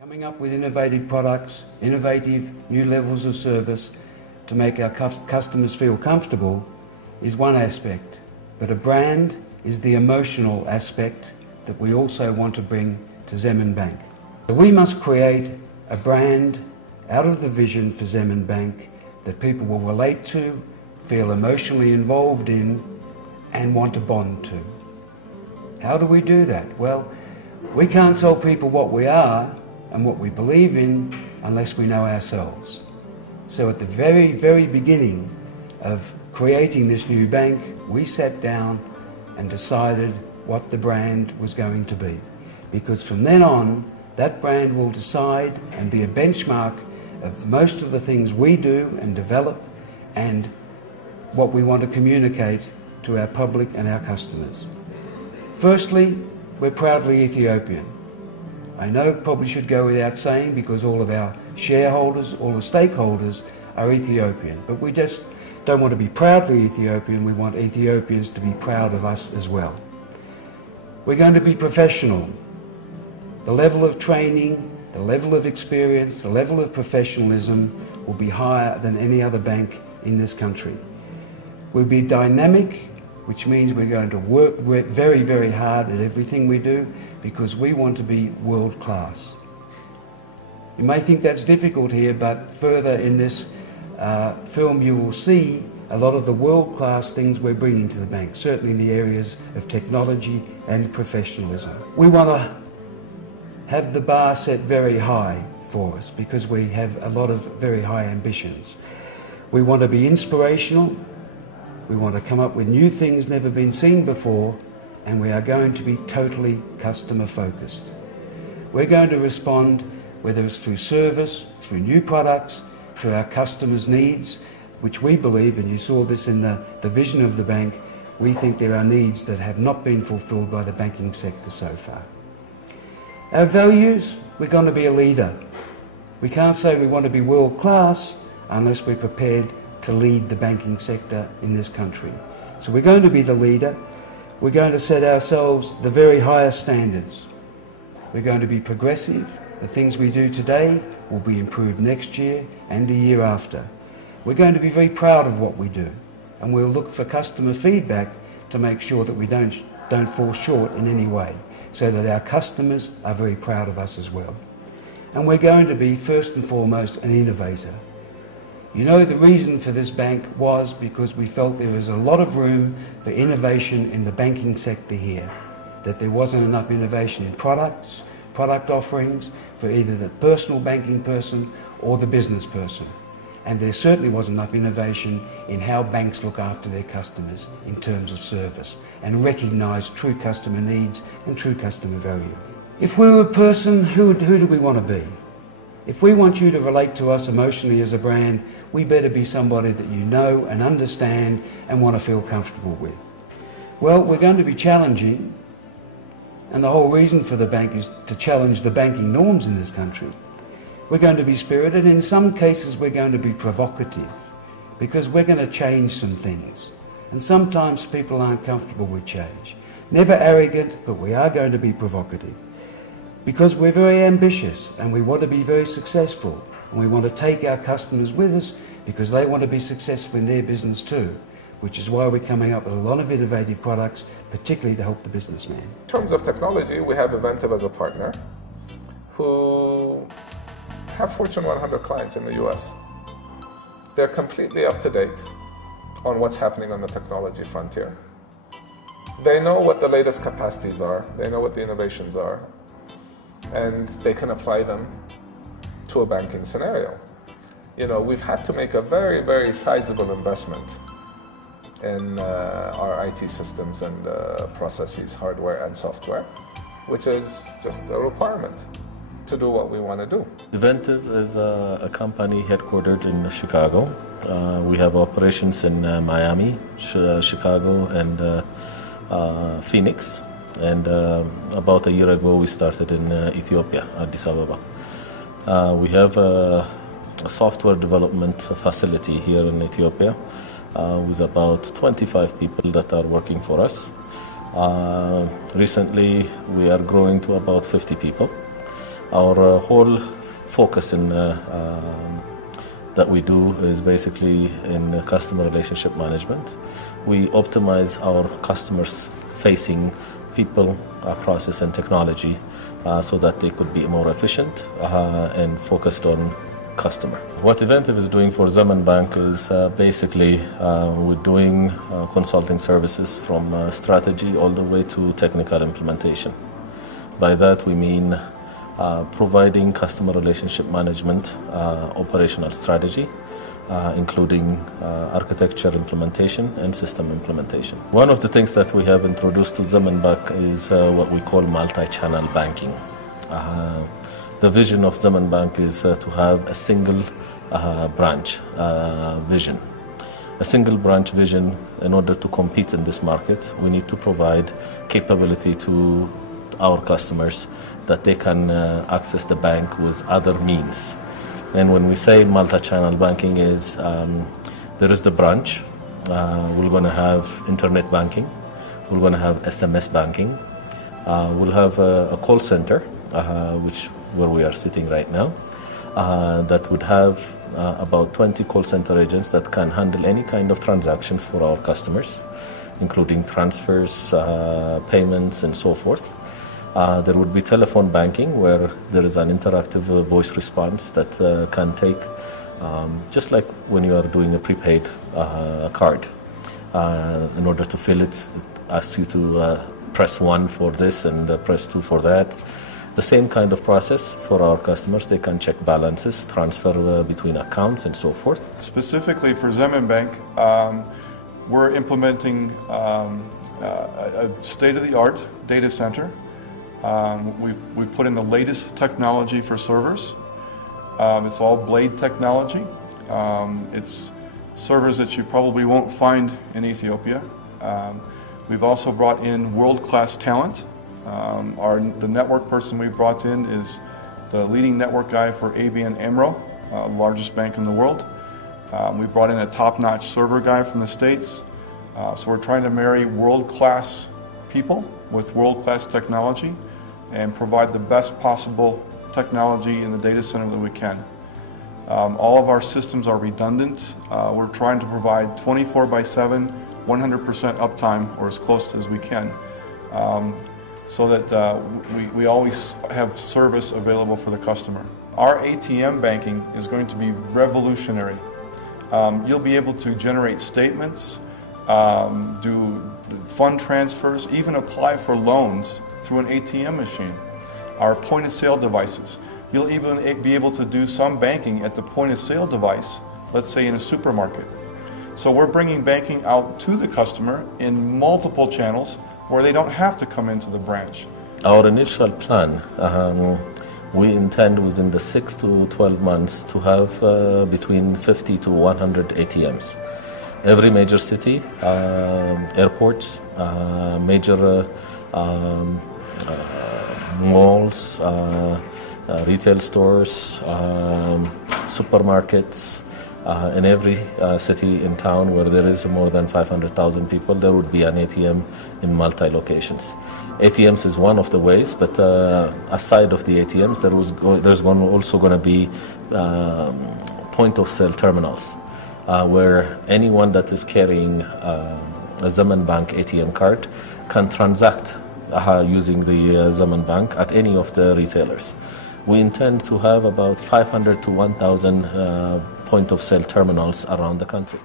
Coming up with innovative products, innovative new levels of service to make our customers feel comfortable is one aspect, but a brand is the emotional aspect that we also want to bring to Zemen Bank. So we must create a brand out of the vision for Zemen Bank that people will relate to, feel emotionally involved in, and want to bond to. How do we do that? Well, we can't tell people what we are and what we believe in unless we know ourselves. So at the very, very beginning of creating this new bank, we sat down and decided what the brand was going to be. Because from then on, that brand will decide and be a benchmark of most of the things we do and develop and what we want to communicate to our public and our customers. Firstly, we're proudly Ethiopian. I know it probably should go without saying because all of our shareholders, all the stakeholders are Ethiopian, but we just don't want to be proudly Ethiopian, we want Ethiopians to be proud of us as well. We're going to be professional. The level of training, the level of experience, the level of professionalism will be higher than any other bank in this country. We'll be dynamic, which means we're going to work very, very hard at everything we do because we want to be world class. You may think that's difficult here, but further in this film you will see a lot of the world class things we're bringing to the bank, certainly in the areas of technology and professionalism. We want to have the bar set very high for us because we have a lot of very high ambitions. We want to be inspirational. We want to come up with new things never been seen before, and we are going to be totally customer focused. We're going to respond, whether it's through service, through new products, to our customers' needs, which we believe, and you saw this in the vision of the bank, we think there are needs that have not been fulfilled by the banking sector so far. Our values, we're going to be a leader. We can't say we want to be world class unless we're prepared to lead the banking sector in this country. So we're going to be the leader. We're going to set ourselves the very highest standards. We're going to be progressive. The things we do today will be improved next year and the year after. We're going to be very proud of what we do, and we'll look for customer feedback to make sure that we don't fall short in any way, so that our customers are very proud of us as well. And we're going to be, first and foremost, an innovator. You know, the reason for this bank was because we felt there was a lot of room for innovation in the banking sector here, that there wasn't enough innovation in products, product offerings for either the personal banking person or the business person. And there certainly wasn't enough innovation in how banks look after their customers in terms of service and recognise true customer needs and true customer value. If we were a person, who do we want to be? If we want you to relate to us emotionally as a brand, we better be somebody that you know and understand and want to feel comfortable with. Well, we're going to be challenging, and the whole reason for the bank is to challenge the banking norms in this country. We're going to be spirited. In some cases, we're going to be provocative because we're going to change some things. And sometimes people aren't comfortable with change. Never arrogant, but we are going to be provocative because we're very ambitious and we want to be very successful. And we want to take our customers with us because they want to be successful in their business too, which is why we're coming up with a lot of innovative products, particularly to help the businessman. In terms of technology, we have Eventive as a partner who have Fortune 100 clients in the US. They're completely up to date on what's happening on the technology frontier. They know what the latest capacities are, they know what the innovations are, and they can apply them to a banking scenario. You know, we've had to make a very, very sizable investment in our IT systems and processes, hardware and software, which is just a requirement to do what we want to do. Eventive is a company headquartered in Chicago. We have operations in Miami, Chicago, and Phoenix. And about a year ago, we started in Ethiopia, Addis Ababa. We have a software development facility here in Ethiopia with about 25 people that are working for us. Recently, we are growing to about 50 people. Our whole focus that we do is basically in customer relationship management. We optimize our customers facing people, process and technology so that they could be more efficient and focused on customer. What Eventive is doing for Zemen Bank is basically we're doing consulting services from strategy all the way to technical implementation. By that we mean providing customer relationship management, operational strategy, including architecture implementation and system implementation. One of the things that we have introduced to Zemen Bank is what we call multi-channel banking. The vision of Zemen Bank is to have a single branch vision. A single branch vision, in order to compete in this market, we need to provide capability to our customers that they can access the bank with other means. And when we say multi-channel banking is, there is the branch, we're going to have internet banking, we're going to have SMS banking, we'll have a call center, where we are sitting right now, that would have about 20 call center agents that can handle any kind of transactions for our customers, including transfers, payments, and so forth. There would be telephone banking, where there is an interactive voice response that can take, just like when you are doing a prepaid card. In order to fill it, it asks you to press 1 for this and press 2 for that. The same kind of process for our customers. They can check balances, transfer between accounts, and so forth. Specifically for Zemen Bank, we're implementing a state-of-the-art data center. We put in the latest technology for servers. It's all blade technology. It's servers that you probably won't find in Ethiopia. We've also brought in world-class talent. The network person we brought in is the leading network guy for ABN AMRO, largest bank in the world. We brought in a top-notch server guy from the States. So we're trying to marry world-class people with world-class technology and provide the best possible technology in the data center that we can. All of our systems are redundant. We're trying to provide 24/7, 100% uptime, or as close as we can, so that we always have service available for the customer. Our ATM banking is going to be revolutionary. You'll be able to generate statements, do fund transfers, even apply for loans through an ATM machine. Our point-of-sale devices. You'll even be able to do some banking at the point-of-sale device, let's say in a supermarket. So we're bringing banking out to the customer in multiple channels where they don't have to come into the branch. Our initial plan, we intend within the 6 to 12 months to have between 50 to 100 ATMs. Every major city, airports, major malls, retail stores, supermarkets. In every city in town where there is more than 500,000 people, there would be an ATM in multi-locations. ATMs is one of the ways, but aside of the ATMs, there's also going to be point-of-sale terminals where anyone that is carrying a Zemen Bank ATM card can transact using the Zemen Bank at any of the retailers. We intend to have about 500 to 1,000 point-of-sale terminals around the country.